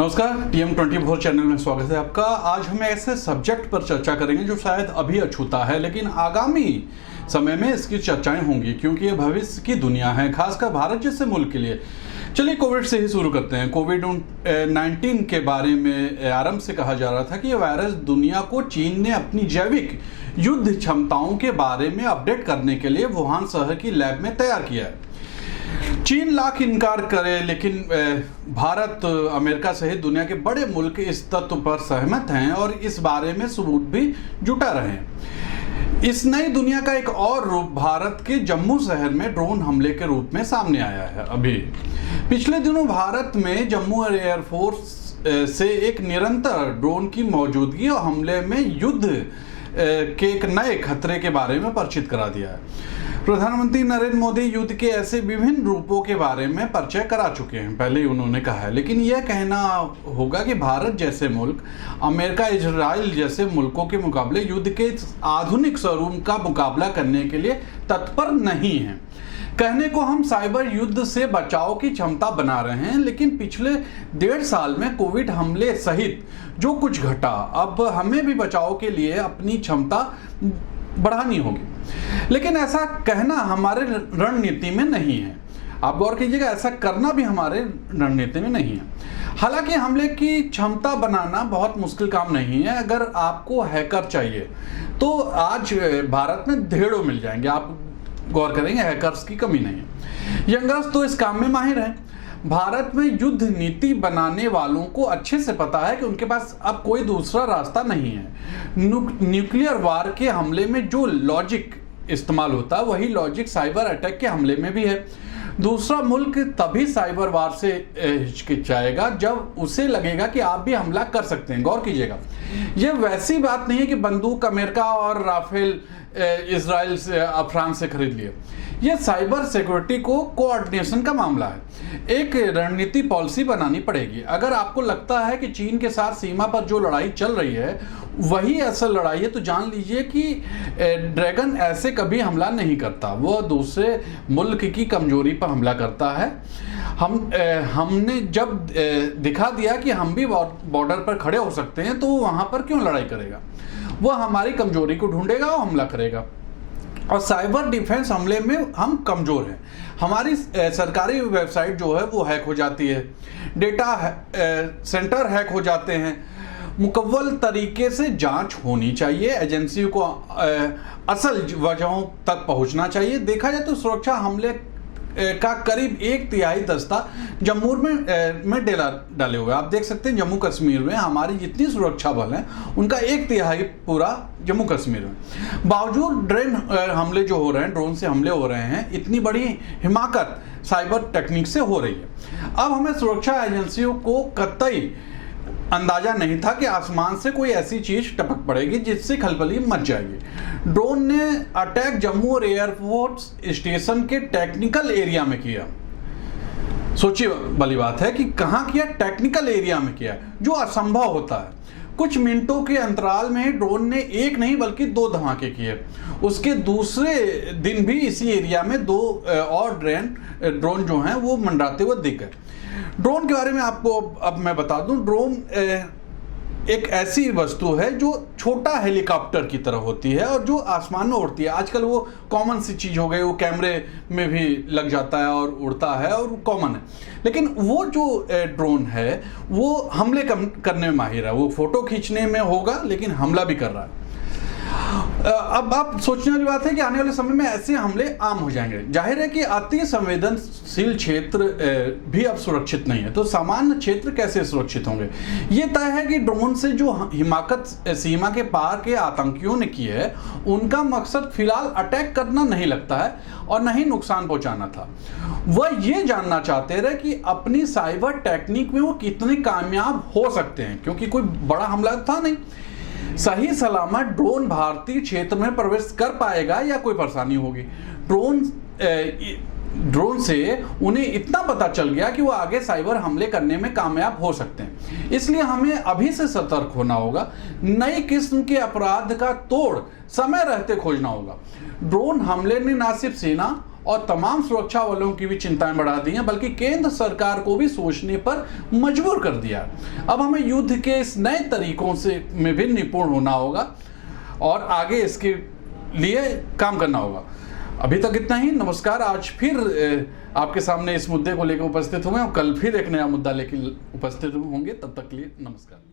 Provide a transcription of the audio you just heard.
नमस्कार, TM24 channel में स्वागत है आपका। आज हम ऐसे सब्जेक्ट पर चर्चा करेंगे जो शायद अभी अछूता है, लेकिन आगामी समय में इसकी चर्चाएं होंगी क्योंकि ये भविष्य की दुनिया है, खासकर भारत जैसे मुल्क के लिए। चलिए कोविड से ही शुरू करते हैं। कोविड-19 के बारे में आरंभ से कहा जा रहा था कि ये वायरस दुनिया को चीन ने अपनी जैविक युद्ध क्षमताओं के बारे में अपडेट करने के लिए वुहान शहर की लैब में तैयार किया है। चीन लाख इनकार करे, लेकिन भारत, अमेरिका सहित दुनिया के बड़े मुल्क इस तथ्य पर सहमत हैं और इस बारे में सबूत भी जुटा रहे हैं। इस नई दुनिया का एक और रूप भारत के जम्मू शहर में ड्रोन हमले के रूप में सामने आया है। अभी पिछले दिनों भारत में जम्मू एयरफोर्स से एक निरंतर ड्रोन की मौजूदगी और हमले में युद्ध के एक नए खतरे के बारे में परिचित करा दिया है। प्रधानमंत्री नरेंद्र मोदी युद्ध के ऐसे विभिन्न रूपों के बारे में परिचय करा चुके हैं, पहले ही उन्होंने कहा है, लेकिन यह कहना होगा कि भारत जैसे मुल्क अमेरिका, इजराइल जैसे मुल्कों के मुकाबले युद्ध के आधुनिक स्वरूप का मुकाबला करने के लिए तत्पर नहीं है। कहने को हम साइबर युद्ध से बचाव की क्षमता बना रहे हैं, लेकिन पिछले 1.5 साल में कोविड हमले सहित जो कुछ घटा, अब हमें भी बचाव के लिए अपनी क्षमता बढ़ानी होगी। लेकिन ऐसा कहना हमारे रणनीति में नहीं है। आप गौर कीजिएगा, ऐसा करना भी हमारे रणनीति में नहीं है। हालांकि हमले की क्षमता बनाना बहुत मुश्किल काम नहीं है। अगर आपको हैकर चाहिए तो आज भारत में ढेरों मिल जाएंगे। आप गौर करेंगे, हैकर्स की कमी नहीं है। यंगर्स तो इस काम में माहिर हैं। भारत में युद्ध नीति बनाने वालों को अच्छे से पता है कि उनके पास अब कोई दूसरा रास्ता नहीं है। न्यूक्लियर वार के हमले में जो लॉजिक इस्तेमाल होता है, वही लॉजिक साइबर अटैक के हमले में भी है। दूसरा मुल्क तभी साइबर वार से हिचकिचाएगा जब उसे लगेगा कि आप भी हमला कर सकते हैं। गौर कीजिएगा, यह वैसी बात नहीं है कि बंदूक अमेरिका और राफेल इजराइल से, फ्रांस से खरीद लिए। यह साइबर सिक्योरिटी को कोऑर्डिनेशन का मामला है। एक रणनीति पॉलिसी बनानी पड़ेगी। अगर आपको लगता है कि चीन के साथ सीमा पर जो लड़ाई चल रही है वही असल लड़ाई है, तो जान लीजिए कि ड्रैगन ऐसे कभी हमला नहीं करता। वह दूसरे मुल्क की कमजोरी पर हमला करता है। हमने जब दिखा दिया कि हम भी बॉर्डर पर खड़े हो सकते हैं, तो वहां पर क्यों लड़ाई करेगा? वह हमारी कमजोरी को ढूंढेगा और हमला करेगा। और साइबर डिफेंस हमले में हम कमजोर हैं। हमारी सरकारी वेबसाइट जो है वो हैक हो जाती है, डेटा सेंटर हैक हो जाते हैं। मुकव्वल तरीके से जांच होनी चाहिए। एजेंसी को असल वजहों तक पहुंचना चाहिए। देखा जाए तो सुरक्षा हमले का करीब 1/3 दस्ता जम्मू में डाले हुए। आप देख सकते हैं जम्मू कश्मीर में हमारी जितनी सुरक्षा बल हैं उनका 1/3 पूरा जम्मू कश्मीर में। बावजूद ड्रोन हमले जो हो रहे हैं, ड्रोन से हमले हो रहे हैं, इतनी बड़ी हिमाकत साइबर टेक्निक से हो रही है। अब हमें सुरक्षा एजेंसियों को कतई अंदाजा नहीं था कि आसमान से कोई ऐसी चीज टपक पड़ेगी जिससे खलबली मच जाएगी। ड्रोन ने अटैक जम्मू और एयरफोर्स स्टेशन के टेक्निकल एरिया में किया। सोचिए वाली बात है कि कहां किया? टेक्निकल एरिया में किया, जो असंभव होता है। कुछ मिनटों के अंतराल में ड्रोन ने एक नहीं बल्कि 2 धमाके किए। उसके दूसरे दिन भी इसी एरिया में 2 और ड्रोन जो हैं वो मंडराते हुए दिख गए। ड्रोन के बारे में आपको अब मैं बता दूं, ड्रोन एक ऐसी वस्तु है जो छोटा हेलीकॉप्टर की तरह होती है और जो आसमान में उड़ती है। आजकल वो कॉमन सी चीज हो गई, वो कैमरे में भी लग जाता है और उड़ता है और कॉमन है। लेकिन वो जो ड्रोन है वो हमले करने में माहिर है। वो फोटो खींचने में होगा लेकिन हमला भी कर रहा है। अब आप सोचने वाली बात है कि आने वाले समय में ऐसे हमले आम हो जाएंगे। जाहिर है कि अति संवेदनशील क्षेत्र भी अब सुरक्षित नहीं है, तो सामान्य क्षेत्र कैसे सुरक्षित होंगे? ये तय है कि ड्रोन से जो हिमाकत सीमा के पार के आतंकियों ने की है, उनका मकसद फिलहाल अटैक करना नहीं लगता है और न ही नुकसान पहुंचाना था। वह ये जानना चाहते रहे कि अपनी साइबर टेक्निक में वो कितने कामयाब हो सकते हैं, क्योंकि कोई बड़ा हमला था नहीं। सही सलामत ड्रोन भारतीय क्षेत्र में प्रवेश कर पाएगा या कोई परेशानी होगी? ड्रोन से उन्हें इतना पता चल गया कि वो आगे साइबर हमले करने में कामयाब हो सकते हैं। इसलिए हमें अभी से सतर्क होना होगा। नई किस्म के अपराध का तोड़ समय रहते खोजना होगा। ड्रोन हमले ने न सिर्फ सेना और तमाम सुरक्षा बलों की भी चिंताएं बढ़ा दी हैं, बल्कि केंद्र सरकार को भी सोचने पर मजबूर कर दिया। अब हमें युद्ध के इस नए तरीकों से में भी निपुण होना होगा और आगे इसके लिए काम करना होगा। अभी तक इतना ही। नमस्कार। आज फिर आपके सामने इस मुद्दे को लेकर उपस्थित हुए और कल फिर एक नया मुद्दा लेकर उपस्थित होंगे। तब तक के लिए नमस्कार।